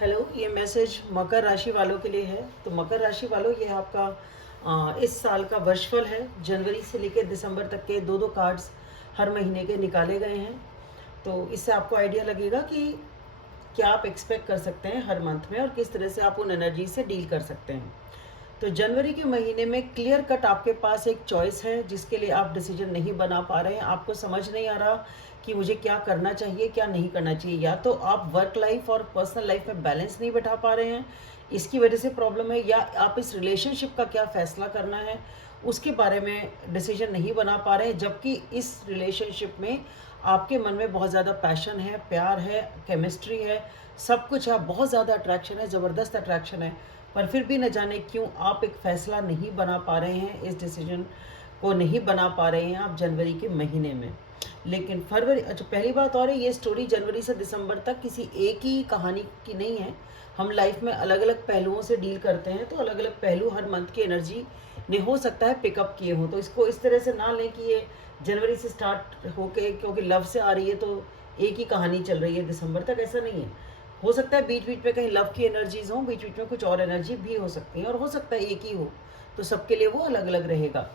Hello, ये message मकर राशि वालों के लिए है। तो मकर राशि वालों, ये आपका इस साल का वर्षफल है। जनवरी से लेकर दिसंबर तक के दो दो कार्ड्स हर महीने के निकाले गए हैं। तो इससे आपको आइडिया लगेगा कि क्या आप एक्सपेक्ट कर सकते हैं हर मंथ में और किस तरह से आप उन एनर्जी से डील कर सकते हैं। तो जनवरी के महीने में क्लियर कट आपके पास एक चॉइस है जिसके लिए आप डिसीजन नहीं बना पा रहे हैं। आपको समझ नहीं आ रहा कि मुझे क्या करना चाहिए, क्या नहीं करना चाहिए। या तो आप वर्क लाइफ और पर्सनल लाइफ में बैलेंस नहीं बैठा पा रहे हैं, इसकी वजह से प्रॉब्लम है, या आप इस रिलेशनशिप का क्या फैसला करना है उसके बारे में डिसीजन नहीं बना पा रहे हैं। जबकि इस रिलेशनशिप में आपके मन में बहुत ज़्यादा पैशन है, प्यार है, केमिस्ट्री है, सब कुछ है, बहुत ज़्यादा अट्रैक्शन है, ज़बरदस्त अट्रैक्शन है। पर फिर भी न जाने क्यों आप एक फ़ैसला नहीं बना पा रहे हैं, इस डिसीजन को नहीं बना पा रहे हैं आप जनवरी के महीने में। लेकिन फरवरी, अच्छा पहली बात और है, ये स्टोरी जनवरी से दिसंबर तक किसी एक ही कहानी की नहीं है। हम लाइफ में अलग अलग पहलुओं से डील करते हैं, तो अलग अलग पहलू हर मंथ की एनर्जी ने हो सकता है पिकअप किए हों। तो इसको इस तरह से ना लें कि ये जनवरी से स्टार्ट होके क्योंकि लव से आ रही है तो एक ही कहानी चल रही है दिसंबर तक, ऐसा नहीं है। हो सकता है बीच बीच में कहीं लव की एनर्जीज हों, बीच बीच में कुछ और एनर्जी भी हो सकती है, और हो सकता है एक ही हो। तो सबके लिए वो अलग अलग रहेगा।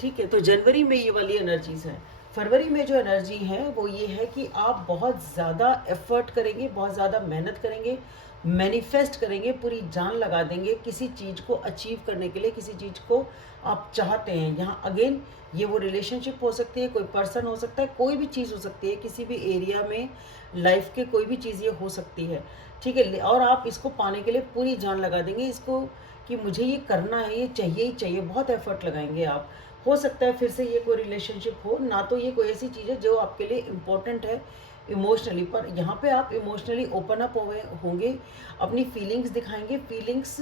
ठीक है, तो जनवरी में ये वाली एनर्जीज हैं। फरवरी में जो एनर्जी है वो ये है कि आप बहुत ज़्यादा एफर्ट करेंगे, बहुत ज़्यादा मेहनत करेंगे, मैनिफेस्ट करेंगे, पूरी जान लगा देंगे किसी चीज़ को अचीव करने के लिए, किसी चीज़ को आप चाहते हैं। यहाँ अगेन ये वो रिलेशनशिप हो सकती है, कोई पर्सन हो सकता है, कोई भी चीज़ हो सकती है, किसी भी एरिया में लाइफ के कोई भी चीज़ ये हो सकती है। ठीक है, और आप इसको पाने के लिए पूरी जान लगा देंगे, इसको कि मुझे ये करना है, ये चाहिए ही चाहिए, बहुत एफर्ट लगाएंगे आप। हो सकता है फिर से ये कोई रिलेशनशिप हो ना, तो ये कोई ऐसी चीज़ है जो आपके लिए इम्पोर्टेंट है इमोशनली, पर यहाँ पे आप इमोशनली ओपन अप होंगे, अपनी फीलिंग्स दिखाएंगे, फीलिंग्स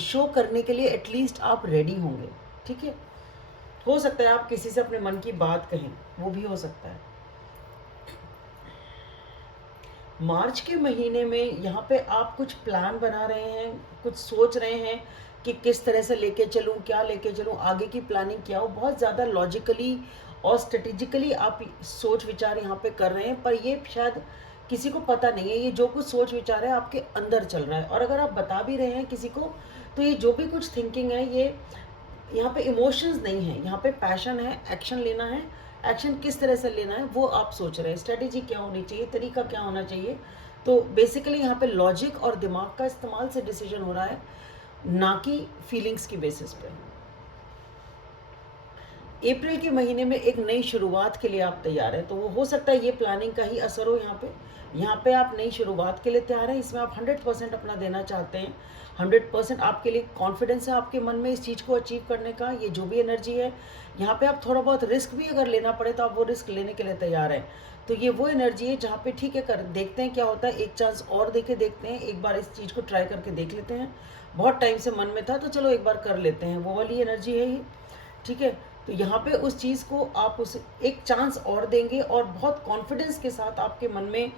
शो करने के लिए एटलीस्ट आप रेडी होंगे। ठीक है, हो सकता है आप किसी से अपने मन की बात कहें, वो भी हो सकता है। मार्च के महीने में यहाँ पे आप कुछ प्लान बना रहे हैं, कुछ सोच रहे हैं कि किस तरह से लेके चलूँ, क्या लेके चलूँ, आगे की प्लानिंग क्या हो। बहुत ज़्यादा लॉजिकली और स्ट्रेटेजिकली आप सोच विचार यहाँ पे कर रहे हैं, पर ये शायद किसी को पता नहीं है। ये जो कुछ सोच विचार है आपके अंदर चल रहा है, और अगर आप बता भी रहे हैं किसी को, तो ये जो भी कुछ थिंकिंग है, ये यहाँ पे इमोशंस नहीं है, यहाँ पे पैशन है, एक्शन लेना है। एक्शन किस तरह से लेना है वो आप सोच रहे हैं, स्ट्रेटेजी क्या होनी चाहिए, तरीका क्या होना चाहिए। तो बेसिकली यहाँ पे लॉजिक और दिमाग का इस्तेमाल से डिसीजन हो रहा है, ना कि फीलिंग्स की बेसिस पे। अप्रैल के महीने में एक नई शुरुआत के लिए आप तैयार हैं, तो वो हो सकता है ये प्लानिंग का ही असर हो। यहाँ पे आप नई शुरुआत के लिए तैयार हैं, इसमें आप 100% अपना देना चाहते हैं। 100% आपके लिए कॉन्फिडेंस है आपके मन में इस चीज़ को अचीव करने का। ये जो भी एनर्जी है, यहाँ पे आप थोड़ा बहुत रिस्क भी अगर लेना पड़े तो आप वो रिस्क लेने के लिए तैयार हैं। तो ये वो एनर्जी है जहाँ पे ठीक है, कर देखते हैं क्या होता है, एक चांस और देके देखते हैं, एक बार इस चीज़ को ट्राई करके देख लेते हैं। बहुत टाइम से मन में था तो चलो एक बार कर लेते हैं, वो वाली एनर्जी है ये। ठीक है, तो यहाँ पे उस चीज़ को आप उसे एक चांस और देंगे, और बहुत कॉन्फिडेंस के साथ आपके मन में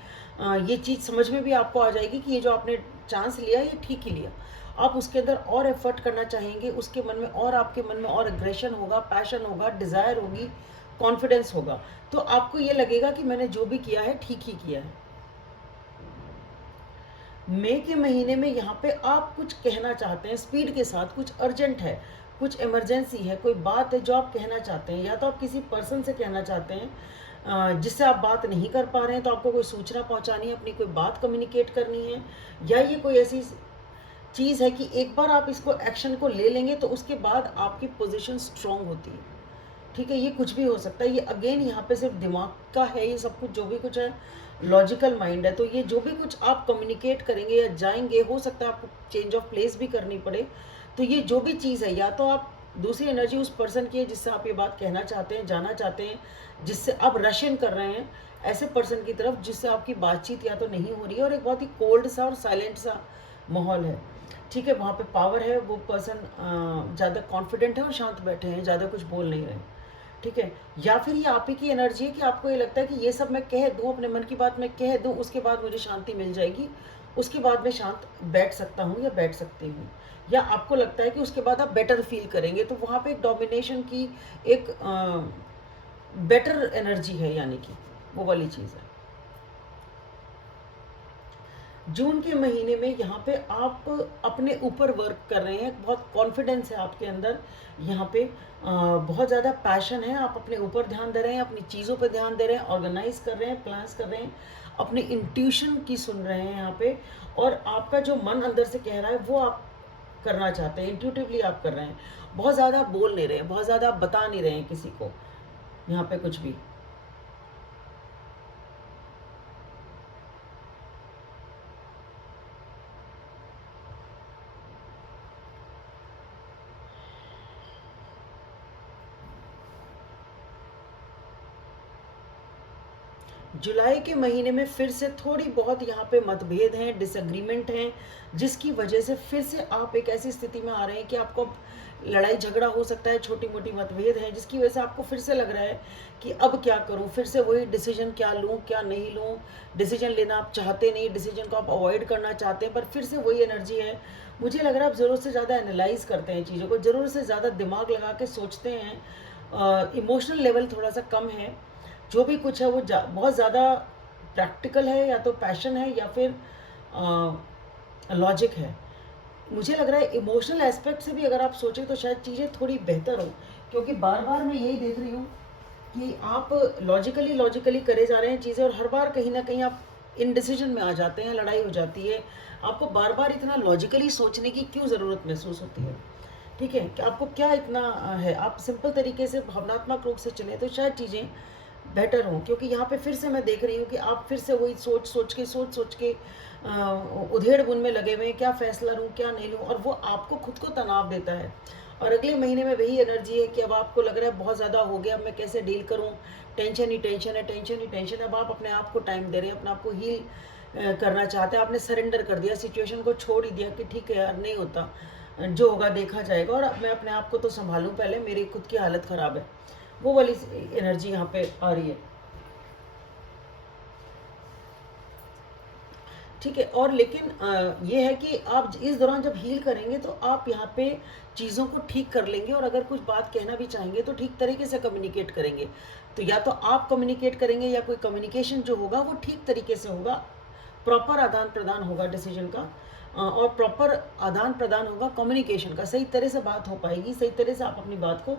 ये चीज़ समझ में भी आपको आ जाएगी कि ये जो आपने चांस लिया ये ठीक ही लिया। आप उसके अंदर और एफर्ट करना चाहेंगे, उसके मन में और, आपके मन में और एग्रेशन होगा, पैशन होगा, डिज़ायर होगी, कॉन्फिडेंस होगा। तो आपको ये लगेगा कि मैंने जो भी किया है ठीक ही किया है। मई के महीने में यहाँ पे आप कुछ कहना चाहते हैं स्पीड के साथ, कुछ अर्जेंट है, कुछ इमरजेंसी है, कोई बात है जो आप कहना चाहते हैं, या तो आप किसी पर्सन से कहना चाहते हैं जिससे आप बात नहीं कर पा रहे हैं, तो आपको कोई सूचना पहुंचानी है, अपनी कोई बात कम्युनिकेट करनी है, या ये कोई ऐसी चीज़ है कि एक बार आप इसको एक्शन को ले लेंगे तो उसके बाद आपकी पोजीशन स्ट्रांग होती है। ठीक है, ये कुछ भी हो सकता है, ये अगेन यहाँ पे सिर्फ दिमाग का है, ये सब कुछ जो भी कुछ है लॉजिकल माइंड है। तो ये जो भी कुछ आप कम्युनिकेट करेंगे या जाएंगे, हो सकता है आपको चेंज ऑफ प्लेस भी करनी पड़े। तो ये जो भी चीज़ है, या तो आप दूसरी एनर्जी उस पर्सन की है जिससे आप ये बात कहना चाहते हैं, जाना चाहते हैं, जिससे आप रश इन कर रहे हैं ऐसे पर्सन की तरफ जिससे आपकी बातचीत या तो नहीं हो रही है, और एक बहुत ही कोल्ड सा और साइलेंट सा माहौल है। ठीक है, वहाँ पे पावर है, वो पर्सन ज़्यादा कॉन्फिडेंट है और शांत बैठे हैं, ज़्यादा कुछ बोल नहीं रहे। ठीक है, या फिर ये आप ही की एनर्जी है कि आपको ये लगता है कि ये सब मैं कह दूं, अपने मन की बात मैं कह दूं, उसके बाद मुझे शांति मिल जाएगी, उसके बाद मैं शांत बैठ सकता हूँ या बैठ सकती हूँ। या आपको लगता है कि उसके बाद आप बेटर फील करेंगे, तो वहाँ पे एक डोमिनेशन की एक बेटर एनर्जी है, यानी कि वो वाली चीज़ है। जून के महीने में यहाँ पे आप अपने ऊपर वर्क कर रहे हैं, बहुत कॉन्फिडेंस है आपके अंदर यहाँ पे, बहुत ज़्यादा पैशन है, आप अपने ऊपर ध्यान दे रहे हैं, अपनी चीज़ों पे ध्यान दे रहे हैं, ऑर्गेनाइज कर रहे हैं, प्लान्स कर रहे हैं, अपनी इंट्यूशन की सुन रहे हैं यहाँ पे, और आपका जो मन अंदर से कह रहा है वो आप करना चाहते हैं, इंट्यूटिवली आप कर रहे हैं, बहुत ज़्यादा बोल नहीं रहे हैं, बहुत ज़्यादा बता नहीं रहे हैं किसी को यहाँ पे कुछ भी। जुलाई के महीने में फिर से थोड़ी बहुत यहाँ पे मतभेद हैं, डिसएग्रीमेंट हैं, जिसकी वजह से फिर से आप एक ऐसी स्थिति में आ रहे हैं कि आपको अब लड़ाई झगड़ा हो सकता है, छोटी मोटी मतभेद हैं, जिसकी वजह से आपको फिर से लग रहा है कि अब क्या करूँ, फिर से वही डिसीजन, क्या लूँ क्या नहीं लूँ। डिसीजन लेना आप चाहते नहीं, डिसीजन को आप अवॉइड करना चाहते हैं, पर फिर से वही एनर्जी है। मुझे लग रहा है आप ज़रूरत से ज़्यादा एनालाइज करते हैं चीज़ों को, ज़रूरत से ज़्यादा दिमाग लगा के सोचते हैं, इमोशनल लेवल थोड़ा सा कम है, जो भी कुछ है वो बहुत ज़्यादा प्रैक्टिकल है, या तो पैशन है, या फिर लॉजिक है। मुझे लग रहा है इमोशनल एस्पेक्ट से भी अगर आप सोचें तो शायद चीज़ें थोड़ी बेहतर हो, क्योंकि बार बार मैं यही देख रही हूँ कि आप लॉजिकली करे जा रहे हैं चीज़ें, और हर बार कहीं ना कहीं आप इनडिसीजन में आ जाते हैं, लड़ाई हो जाती है। आपको बार बार इतना लॉजिकली सोचने की क्यों ज़रूरत महसूस होती है? ठीक है कि आपको क्या इतना है, आप सिंपल तरीके से भावनात्मक रूप से चले तो शायद चीज़ें बेटर हों। क्योंकि यहाँ पे फिर से मैं देख रही हूँ कि आप फिर से वही सोच के उधेड़ बुन में लगे हुए हैं, क्या फैसला लूँ क्या नहीं लूँ, और वो आपको खुद को तनाव देता है। और अगले महीने में वही एनर्जी है कि अब आपको लग रहा है बहुत ज़्यादा हो गया, अब मैं कैसे डील करूँ, टेंशन ही टेंशन है, टेंशन ही टेंशन है। अब आप अपने आप को टाइम दे रहे हैं, अपने आप को हील करना चाहते हैं, आपने सरेंडर कर दिया, सिचुएशन को छोड़ ही दिया कि ठीक है यार, नहीं होता, जो होगा देखा जाएगा, और अब मैं अपने आप को तो संभालूं, पहले मेरी खुद की हालत ख़राब है। वो वाली एनर्जी यहाँ पे आ रही है। ठीक है, और लेकिन ये है कि आप इस दौरान जब हील करेंगे तो आप यहाँ पे चीज़ों को ठीक कर लेंगे, और अगर कुछ बात कहना भी चाहेंगे तो ठीक तरीके से कम्युनिकेट करेंगे। तो या तो आप कम्युनिकेट करेंगे, या कोई कम्युनिकेशन जो होगा वो ठीक तरीके से होगा, प्रॉपर आदान प्रदान होगा डिसीजन का, और प्रॉपर आदान प्रदान होगा कम्युनिकेशन का, सही तरह से बात हो पाएगी, सही तरह से आप अपनी बात को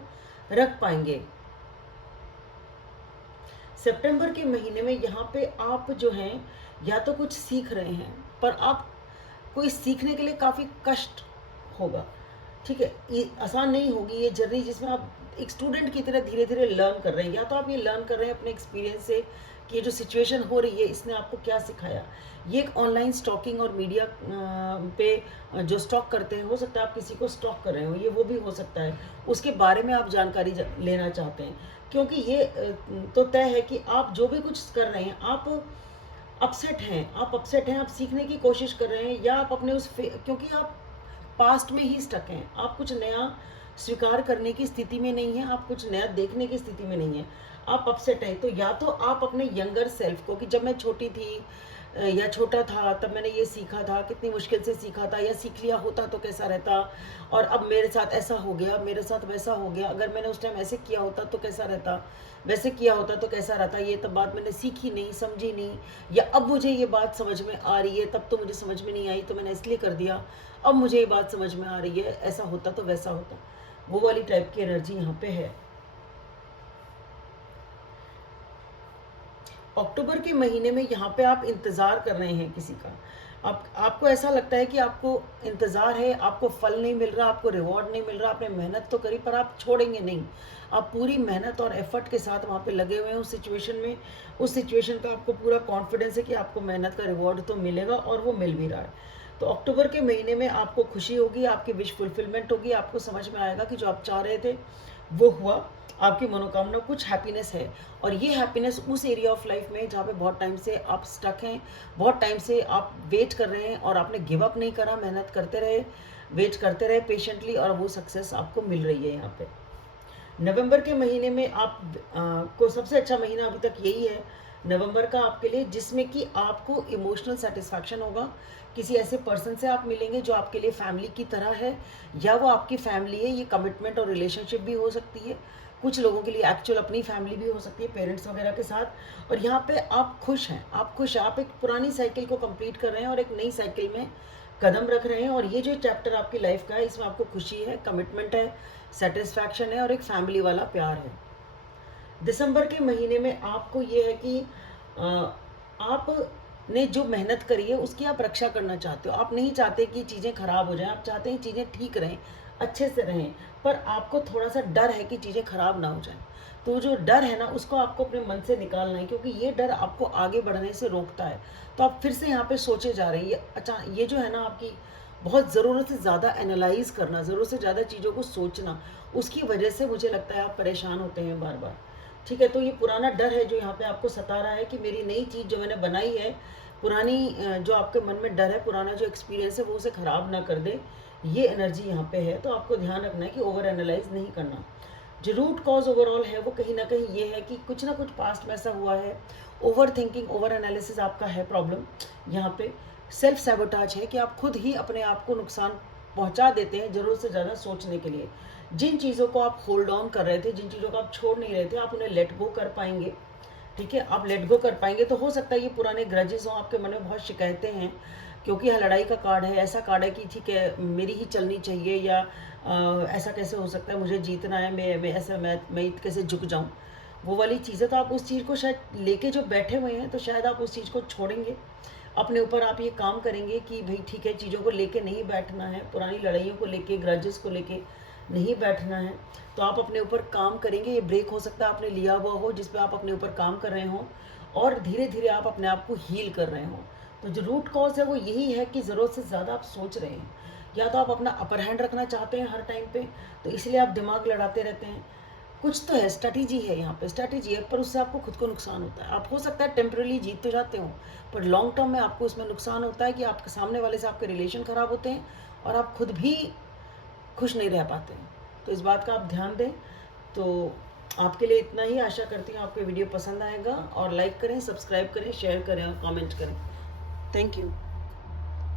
रख पाएंगे। सितंबर के महीने में यहाँ पे आप जो हैं या तो कुछ सीख रहे हैं, पर आप कोई सीखने के लिए काफ़ी कष्ट होगा। ठीक है, ये आसान नहीं होगी ये जर्नी, जिसमें आप एक स्टूडेंट की तरह धीरे धीरे लर्न कर रहे हैं। या तो आप ये लर्न कर रहे हैं अपने एक्सपीरियंस से कि ये जो सिचुएशन हो रही है इसने आपको क्या सिखाया। ये एक ऑनलाइन स्टॉकिंग और मीडिया पे जो स्टॉक करते हैं, हो सकता है आप किसी को स्टॉक कर रहे हो, ये वो भी हो सकता है, उसके बारे में आप जानकारी लेना चाहते हैं। क्योंकि ये तो तय है कि आप जो भी कुछ कर रहे हैं, आप अपसेट हैं, आप सीखने की कोशिश कर रहे हैं, या आप अपने क्योंकि आप पास्ट में ही स्टक हैं, आप कुछ नया स्वीकार करने की स्थिति में नहीं है, आप कुछ नया देखने की स्थिति में नहीं है, आप अपसेट हैं। तो या तो आप अपने यंगर सेल्फ को, कि जब मैं छोटी थी या छोटा था तब मैंने ये सीखा था, कितनी मुश्किल से सीखा था, या सीख लिया होता तो कैसा रहता, और अब मेरे साथ ऐसा हो गया, मेरे साथ वैसा हो गया, अगर मैंने उस टाइम ऐसे किया होता तो कैसा रहता, वैसे किया होता तो कैसा रहता, ये तब बात मैंने सीखी नहीं, समझी नहीं, या अब मुझे ये बात समझ में आ रही है, तब तो मुझे समझ में नहीं आई तो मैंने इसलिए कर दिया, अब मुझे ये बात समझ में आ रही है, ऐसा होता तो वैसा होता। वो वाली टाइप की एनर्जी यहाँ पे है। अक्टूबर के महीने में यहाँ पे आप इंतज़ार कर रहे हैं किसी का, आपको ऐसा लगता है कि आपको इंतज़ार है, आपको फल नहीं मिल रहा, आपको रिवॉर्ड नहीं मिल रहा, आपने मेहनत तो करी पर आप छोड़ेंगे नहीं, आप पूरी मेहनत और एफर्ट के साथ वहाँ पे लगे हुए हैं उस सिचुएशन में। उस सिचुएशन का आपको पूरा कॉन्फिडेंस है कि आपको मेहनत का रिवॉर्ड तो मिलेगा, और वो मिल भी रहा है। तो अक्टूबर के महीने में आपको खुशी होगी, आपकी विश फुलफिलमेंट होगी, आपको समझ में आएगा कि जो आप चाह रहे थे वो हुआ, आपकी मनोकामना, कुछ हैप्पीनेस है। और ये हैप्पीनेस उस एरिया ऑफ लाइफ में जहाँ पे बहुत टाइम से आप स्टक हैं, बहुत टाइम से आप वेट कर रहे हैं, और आपने गिव अप नहीं करा, मेहनत करते रहे, वेट करते रहे पेशेंटली, और वो सक्सेस आपको मिल रही है यहाँ पे। नवंबर के महीने में आप को सबसे अच्छा महीना अभी तक यही है नवंबर का आपके लिए, जिसमें कि आपको इमोशनल सेटिस्फैक्शन होगा। किसी ऐसे पर्सन से आप मिलेंगे जो आपके लिए फैमिली की तरह है, या वो आपकी फैमिली है, ये कमिटमेंट और रिलेशनशिप भी हो सकती है। कुछ लोगों के लिए एक्चुअल अपनी फैमिली भी हो सकती है, पेरेंट्स वगैरह के साथ। और यहाँ पे आप खुश हैं, आप खुश हैं, आप एक पुरानी साइकिल को कंप्लीट कर रहे हैं और एक नई साइकिल में कदम रख रहे हैं। और ये जो चैप्टर आपकी लाइफ का है, इसमें आपको खुशी है, कमिटमेंट है, सेटिस्फैक्शन है और एक फैमिली वाला प्यार है। दिसंबर के महीने में आपको ये है कि आपने जो मेहनत करी है उसकी आप रक्षा करना चाहते हो। आप नहीं चाहते कि चीज़ें खराब हो जाएं, आप चाहते हैं चीज़ें ठीक रहें, अच्छे से रहें, पर आपको थोड़ा सा डर है कि चीज़ें खराब ना हो जाएं। तो जो डर है ना, उसको आपको अपने मन से निकालना है, क्योंकि ये डर आपको आगे बढ़ने से रोकता है। तो आप फिर से यहाँ पे सोचे जा रहे हैं। अच्छा, ये जो है ना आपकी बहुत ज़रूरत से ज़्यादा एनालाइज करना, ज़रूरत से ज़्यादा चीज़ों को सोचना, उसकी वजह से मुझे लगता है आप परेशान होते हैं बार बार। ठीक है, तो ये पुराना डर है जो यहाँ पे आपको सता रहा है कि मेरी नई चीज़ जो मैंने बनाई है, पुरानी जो आपके मन में डर है, पुराना जो एक्सपीरियंस है वो उसे ख़राब ना कर दे, ये एनर्जी यहाँ पे है। तो आपको ध्यान रखना है कि ओवर एनालाइज नहीं करना। जो रूट कॉज ओवरऑल है वो कहीं ना कहीं ये है कि कुछ ना कुछ पास्ट में ऐसा हुआ है। ओवर थिंकिंग, ओवर एनालिसिस आपका है प्रॉब्लम यहाँ पे। सेल्फ सैबोटाज है कि आप खुद ही अपने आप को नुकसान पहुंचा देते हैं ज़रूरत से ज़्यादा सोचने के लिए। जिन चीज़ों को आप होल्ड ऑन कर रहे थे, जिन चीज़ों को आप छोड़ नहीं रहे थे, आप उन्हें लेट गो कर पाएंगे। ठीक है, आप लेट गो कर पाएंगे तो हो सकता है ये पुराने ग्रजेस हों, आपके मन में बहुत शिकायतें हैं, क्योंकि यहाँ लड़ाई का कार्ड है। ऐसा कार्ड है कि ठीक है मेरी ही चलनी चाहिए, या ऐसा कैसे हो सकता है, मुझे जीतना है, मैं कैसे झुक जाऊँ, वो वाली चीज़ें। तो आप उस चीज़ को शायद लेके जो बैठे हुए हैं, तो शायद आप उस चीज़ को छोड़ेंगे। अपने ऊपर आप ये काम करेंगे कि भाई ठीक है, चीज़ों को लेके नहीं बैठना है, पुरानी लड़ाइयों को लेके, ग्रजेस को लेके नहीं बैठना है। तो आप अपने ऊपर काम करेंगे। ये ब्रेक हो सकता है आपने लिया हुआ हो, जिस पे आप अपने ऊपर काम कर रहे हो, और धीरे धीरे आप अपने आप को हील कर रहे हो। तो जो रूट कॉज है वो यही है कि ज़रूरत से ज़्यादा आप सोच रहे हैं, या तो आप अपना अपर हैंड रखना चाहते हैं हर टाइम पे, तो इसलिए आप दिमाग लड़ाते रहते हैं। कुछ तो है, स्ट्रैटेजी है यहाँ पे, स्ट्रैटेजी है, पर उससे आपको खुद को नुकसान होता है। आप हो सकता है टेम्पररी जीत तो जाते हो, पर लॉन्ग टर्म में आपको उसमें नुकसान होता है कि आपके सामने वाले से आपके रिलेशन ख़राब होते हैं और आप खुद भी खुश नहीं रह पाते हैं। तो इस बात का आप ध्यान दें। तो आपके लिए इतना ही। आशा करती हूँ आपको वीडियो पसंद आएगा, और लाइक करें, सब्सक्राइब करें, शेयर करें और कमेंट करें। Thank you.